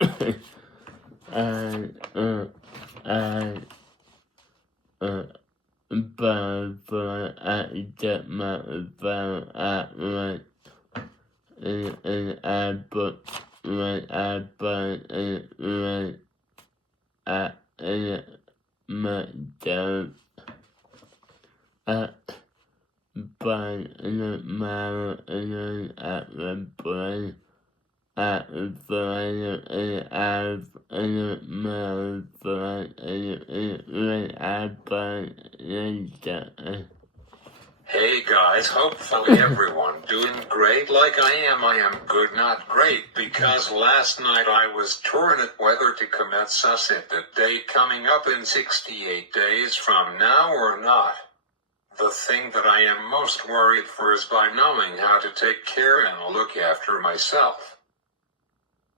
but I get my phone at like and I put like I put it like at my job at but in the matter and at the brain at the brain and I've in the matter but and I put it. Hey guys, hopefully everyone doing great like I am. I am good, not great, because last night I was torn at whether to commit suicide the day coming up in 68 days from now or not. The thing that I am most worried for is by knowing how to take care and look after myself.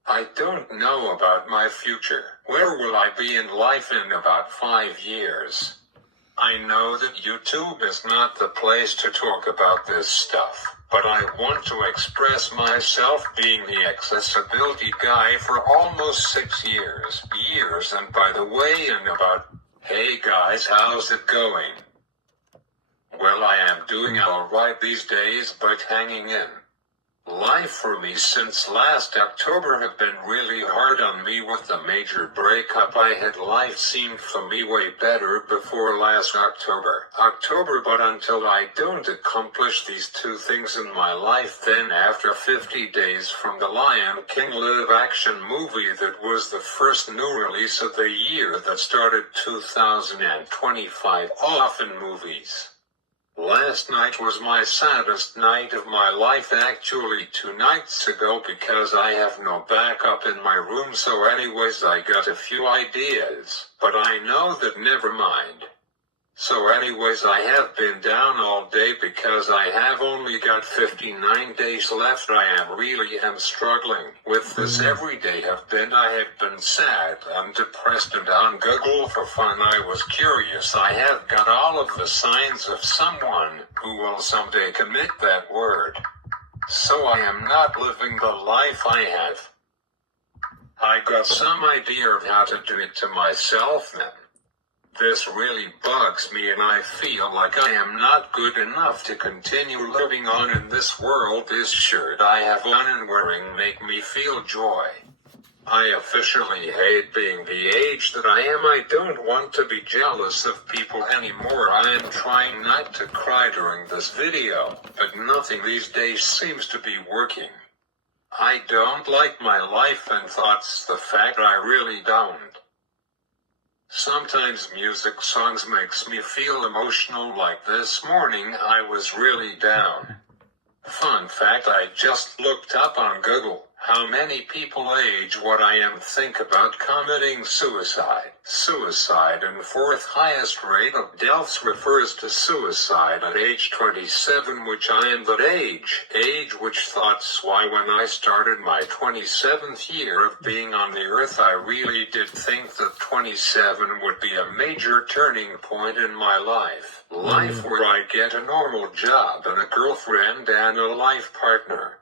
I don't know about my future. Where will I be in life in about 5 years? I know that YouTube is not the place to talk about this stuff, but I want to express myself being the accessibility guy for almost 6 years. And by the way, hey guys, how's it going? Well, I am doing alright these days, but hanging in. Life for me since last October have been really hard on me with the major breakup I had. Life seemed for me way better before last October, but until I don't accomplish these two things in my life, then after 50 days from the Lion King live action movie that was the first new release of the year that started 2025 off in movies. Last night was my saddest night of my life, actually 2 nights ago, because I have no backup in my room. So anyways, I got a few ideas, but I know that never mind. So anyways, I have been down all day because I have only got 59 days left. I am struggling with this every day. I have been sad and depressed, and on Google for fun I was curious. I have got all of the signs of someone who will someday commit that word. So I am not living the life I have. I got some idea of how to do it to myself then. This really bugs me, and I feel like I am not good enough to continue living on in this world. This shirt I have on and wearing make me feel joy. I officially hate being the age that I am. I don't want to be jealous of people anymore. I am trying not to cry during this video, but nothing these days seems to be working. I don't like my life, and that's the fact. I really don't. Sometimes music songs makes me feel emotional, like this morning I was really down. Fun fact, I just looked up on Google how many people age what I am think about committing suicide. Suicide and 4th highest rate of deaths refers to suicide at age 27, which I am that age which that's why when I started my 27th year of being on the earth, I really did think that 27 would be a major turning point in my life. Life where I get a normal job and a girlfriend and a life partner.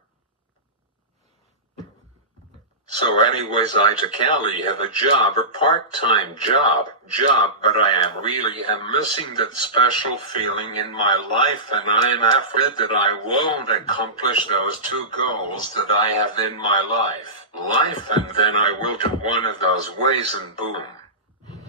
So anyways, I to Cali have a job, a part-time job, but I am missing that special feeling in my life, and I am afraid that I won't accomplish those 2 goals that I have in my life, and then I will do one of those ways and boom.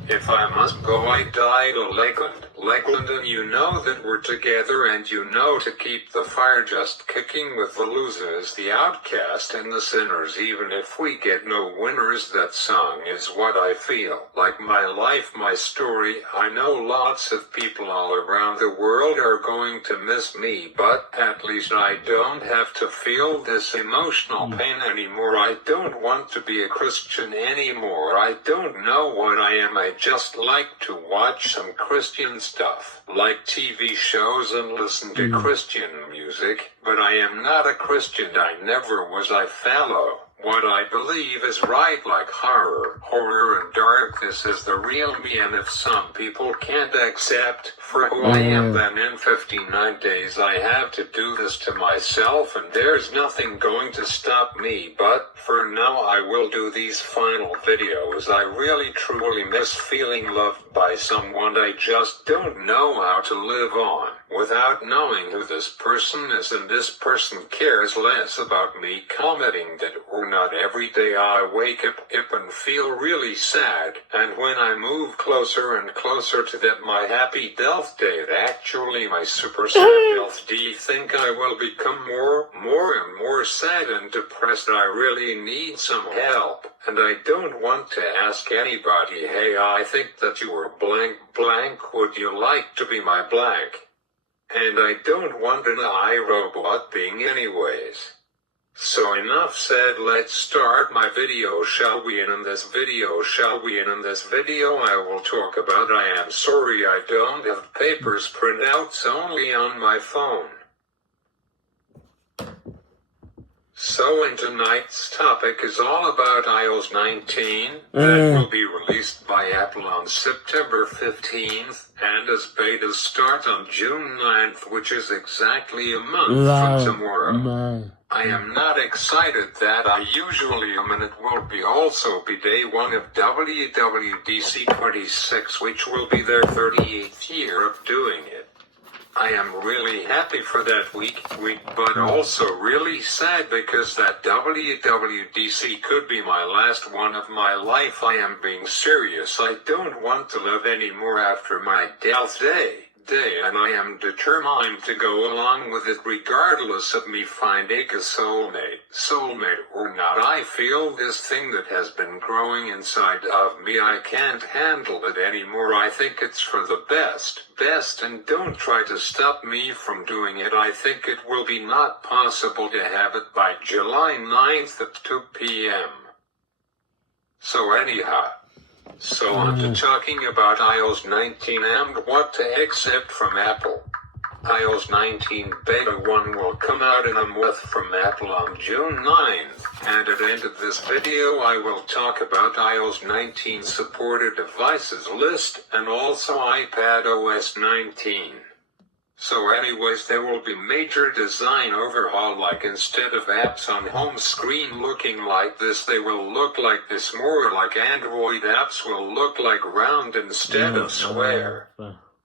If I must go, I die to Lakeland, and you know that we're together, and you know to keep the fire just kicking with the losers, the outcast, and the sinners. Even if we get no winners, that song is what I feel. Like my life, my story. I know lots of people all around the world are going to miss me, but at least I don't have to feel this emotional pain anymore. I don't want to be a Christian anymore. I don't know what I am. I just like to watch some Christian stuff, like TV shows, and listen to Christian music, but I am not a Christian. I never was. I follow what I believe is right, like horror and dark. This is the real me, and if some people can't accept for who I am, then in 59 days I have to do this to myself, and there's nothing going to stop me. But for now I will do these final videos. I really truly miss feeling loved by someone. I just don't know how to live on without knowing who this person is, and this person cares less about me commenting that or not. Every day I wake up and feel really sad, and when I move closer and closer to that my happy death date, actually my super sad death, do you think I will become more and more sad and depressed? I really need some help, and I don't want to ask anybody, hey, I think that you were blank, would you like to be my blank? And I don't want an iRobot being anyways. So enough said, let's start my video, shall we? And in this video I will talk about I am sorry I don't have papers printouts, only on my phone. So in tonight's topic is all about iOS 19, that will be released by Apple on September 15th, and as betas start on June 9th, which is exactly a month from tomorrow. I am not excited that I usually am, and it will also be day one of WWDC 26, which will be their 38th year of doing it. I am really happy for that week, but also really sad because that WWDC could be my last one of my life. I am being serious. I don't want to live anymore after my death day, and I am determined to go along with it regardless of me finding a soulmate or not. I feel this thing that has been growing inside of me, I can't handle it anymore. I think it's for the best, and don't try to stop me from doing it. I think it will be not possible to have it by July 9th at 2 p.m. So anyhow, on to talking about iOS 19 and what to expect from Apple. iOS 19 Beta 1 will come out in a month from Apple on June 9th, and at the end of this video I will talk about iOS 19 supported devices list and also iPadOS 19. So anyways, there will be major design overhaul, like instead of apps on home screen looking like this, they will look like this, more like Android apps will look like round instead of square.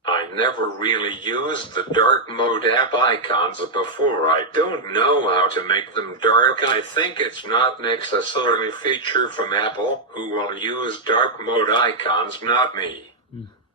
I never really used the dark mode app icons before. I don't know how to make them dark. I think it's not necessarily a feature from Apple, who will use dark mode icons, not me.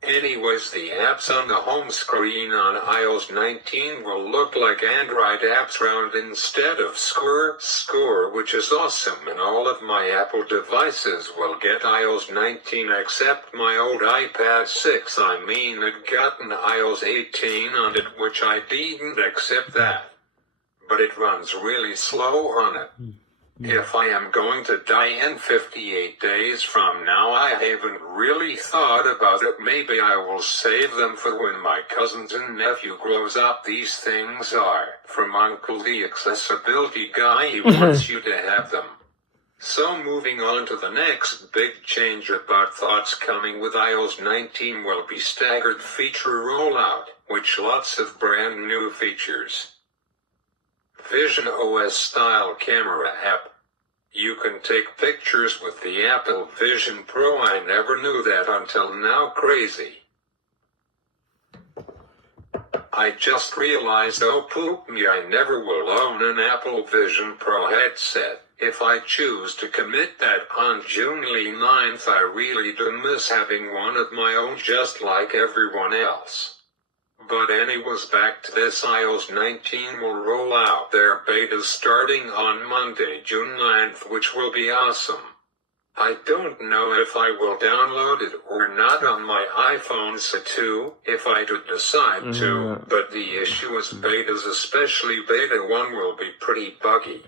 Anyways, the apps on the home screen on iOS 19 will look like Android apps round instead of square, which is awesome, and all of my Apple devices will get iOS 19 except my old iPad 6. I mean, it got an iOS 18 on it, which I didn't accept that. But it runs really slow on it. If I am going to die in 58 days from now, I haven't really thought about it. Maybe I will save them for when my cousins and nephew grows up. These things are from Uncle the accessibility guy. He wants you to have them. So moving on to the next big change about thoughts coming with iOS 19 will be staggered feature rollout, which lots of brand new features. Vision OS style camera app. You can take pictures with the Apple Vision Pro. I never knew that until now. Crazy. I just realized, oh poop me, I never will own an Apple Vision Pro headset. If I choose to commit that on June 9th, I really do miss having one of my own, just like everyone else. But anyways, back to this, iOS 19 will roll out their betas starting on Monday, June 9th, which will be awesome. I don't know if I will download it or not on my iPhone too, if I do decide to, but the issue is betas, especially beta 1, will be pretty buggy.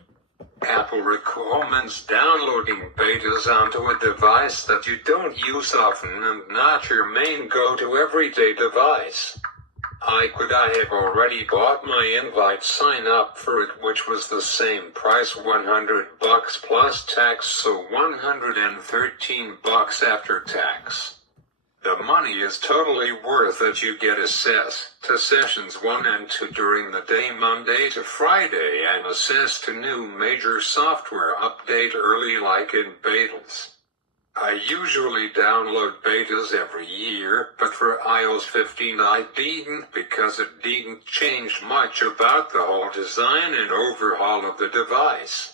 Apple recommends downloading betas onto a device that you don't use often and not your main go-to everyday device. I have already bought my invite, sign up for it, which was the same price, $100 plus tax, so $113 after tax. The money is totally worth it. You get access to sessions 1 and 2 during the day, Monday to Friday, and access to new major software update early, like in betas. I usually download betas every year, but for iOS 15 I didn't, because it didn't change much about the whole design and overhaul of the device.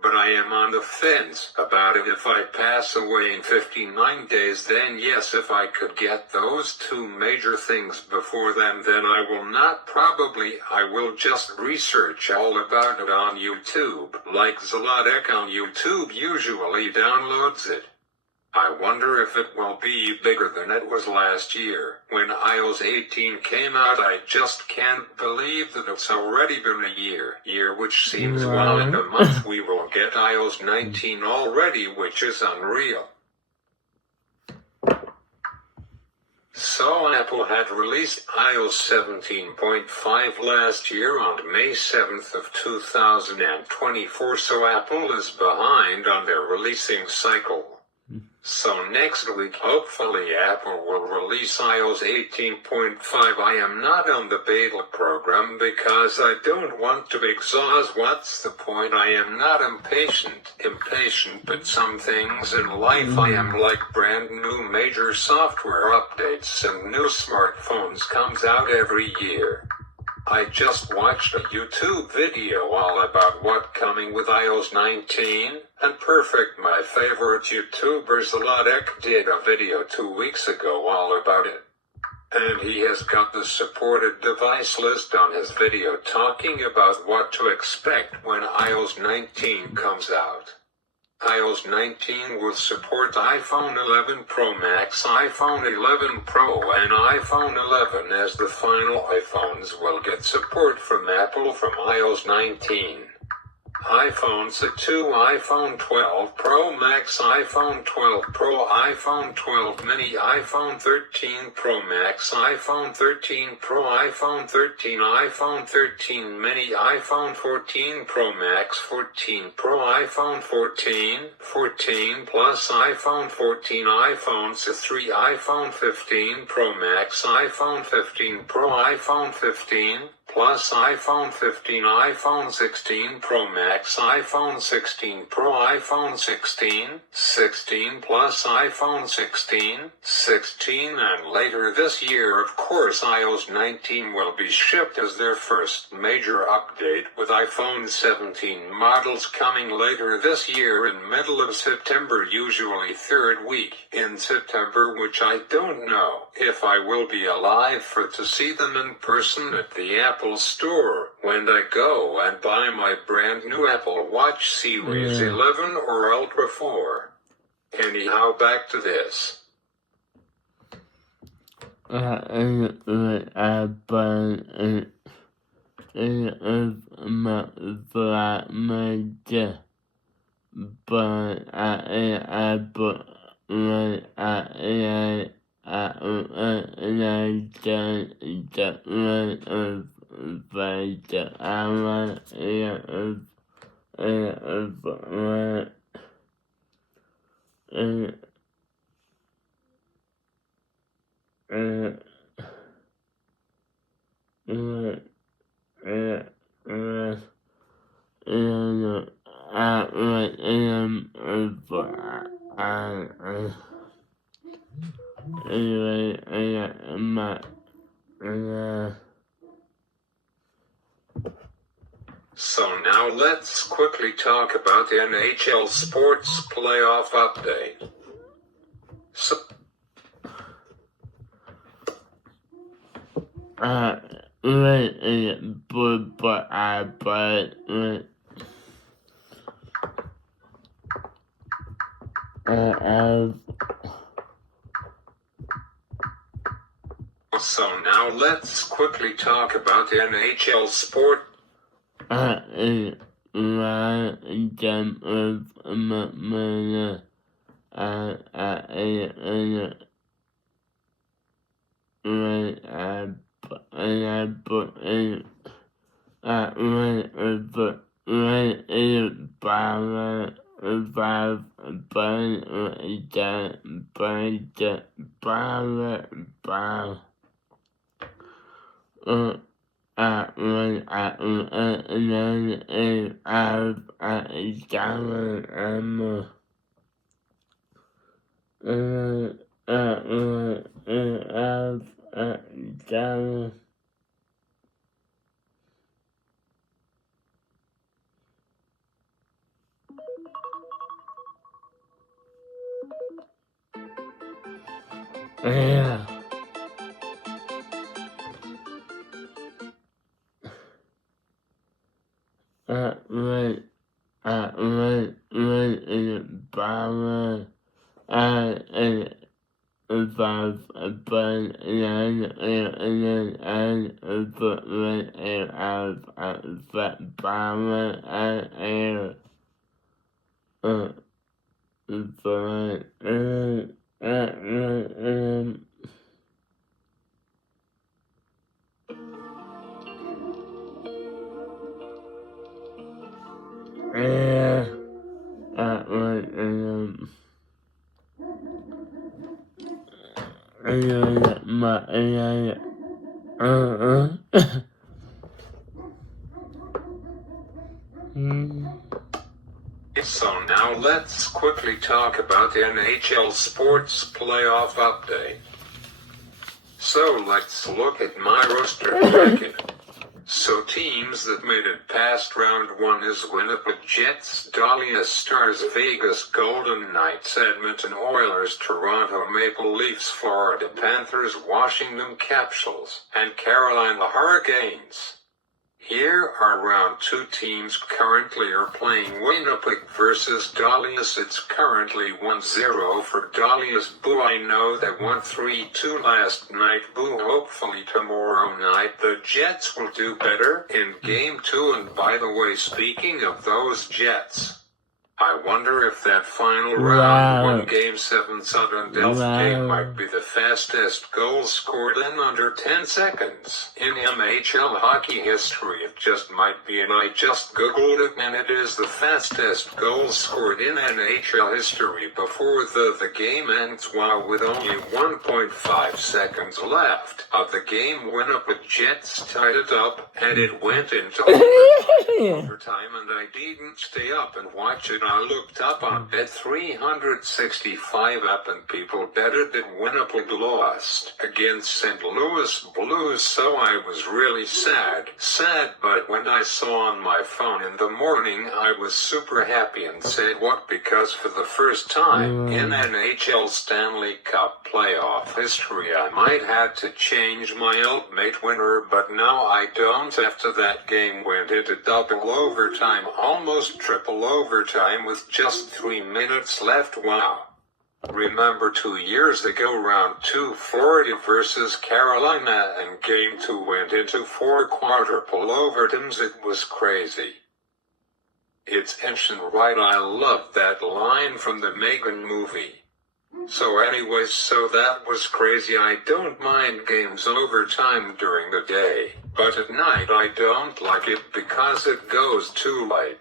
But I am on the fence about it. If I pass away in 59 days, then yes. If I could get those two major things before then I will not. Probably I will just research all about it on YouTube, like Zlodek on YouTube usually downloads it. I wonder if it will be bigger than it was last year. When iOS 18 came out, I just can't believe that it's already been a year, which seems well, in a month we will get iOS 19 already, which is unreal. So Apple had released iOS 17.5 last year on May 7th of 2024, so Apple is behind on their releasing cycle. So next week, hopefully Apple will release iOS 18.5. I am not on the beta program because I don't want to exhaust. What's the point? I am not impatient, but some things in life I am like. Brand new major software updates and new smartphones comes out every year. I just watched a YouTube video all about what coming with iOS 19, and Perfect, my favorite YouTuber Zlodek, did a video 2 weeks ago all about it. And he has got the supported device list on his video talking about what to expect when iOS 19 comes out. iOS 19 will support iPhone 11 Pro Max, iPhone 11 Pro, and iPhone 11 as the final iPhones will get support from Apple from iOS 19. iPhone 2, iPhone 12 Pro Max, iPhone 12 Pro, iPhone 12 mini, iPhone 13 Pro Max, iPhone 13 Pro, iPhone 13, iPhone 13 mini, iPhone 14 Pro Max, 14 Pro, iPhone 14, 14 Plus, iPhone 14, iPhone 3, iPhone 15 Pro Max, iPhone 15 Pro, iPhone 15 Plus, iPhone 15, iPhone 16 Pro Max, iPhone 16 Pro, iPhone 16, 16 Plus, iPhone 16, 16, and later this year, of course, iOS 19 will be shipped as their first major update, with iPhone 17 models coming later this year in middle of September, usually third week in September, which I don't know if I will be alive to see them in person at the Apple Store when I go and buy my brand new Apple Watch Series 11 or Ultra 4. Anyhow, back to this. So now let's quickly talk about the NHL Sports Playoff update. So now let's quickly talk about the NHL Sport. put in when it bother when and then it I've down down. Yeah. When it bother and above a bun and then but when it out that bomber and air but yeah my So now let's quickly talk about the NHL Sports Playoff update. So let's look at my roster bracket. So teams that made it past round 1 is Winnipeg Jets, Dallas Stars, Vegas Golden Knights, Edmonton Oilers, Toronto Maple Leafs, Florida Panthers, Washington Capitals, and Carolina Hurricanes. Here are round 2 teams currently are playing Winnipeg versus Dallas. It's currently 1-0 for Dallas. Boo, I know they won 3-2 last night. Boo, hopefully tomorrow night the Jets will do better in game 2. And by the way, speaking of those Jets, I wonder if that final round 1 game 7 Southern Delta game might be the fastest goal scored in under 10 seconds in NHL hockey history. It just might be, and I just googled it, and it is the fastest goal scored in NHL history before the game ends. While with only 1.5 seconds left of the game, Winnipeg Jets tied it up, and it went into overtime, and I didn't stay up and watch it. I looked up on Bet365 app, and people betted that Winnipeg lost against St. Louis Blues, so I was really sad, but when I saw on my phone in the morning, I was super happy and said, what? Because for the first time in NHL Stanley Cup playoff history, I might have to change my ultimate winner, but now I don't. After that game went into double overtime, almost triple overtime with just 3 minutes left. Wow. Remember 2 years ago, round 2, Florida versus Carolina, and game 2 went into 4 quadruple overtimes. It was crazy. It's ancient, right? I love that line from the Megan movie. So anyways, so that was crazy. I don't mind games overtime during the day, but at night I don't like it because it goes too late.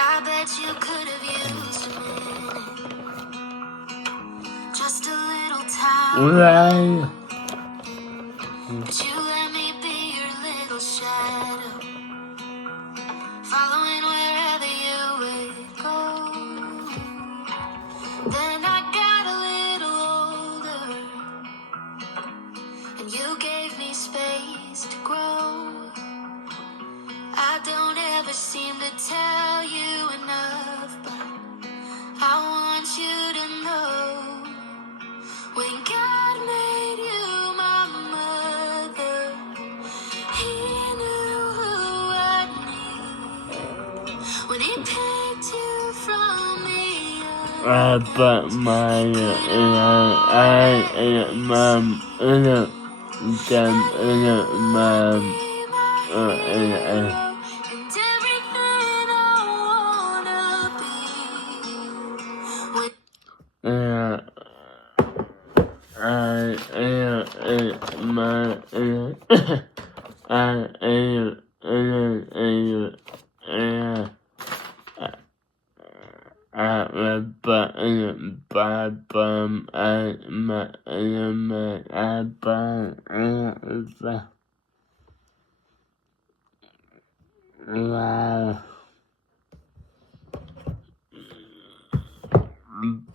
I bet you could have used a minute, just a little time. But you let me be your little shadow, following wherever you would go. Then I got a little older, and you gave me space to grow. I don't ever never seem to tell you enough, but I want you to know when God made you my mother, He knew who I'd need when He picked you from me. but my mom mom And everything I wanna be.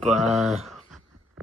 Bye.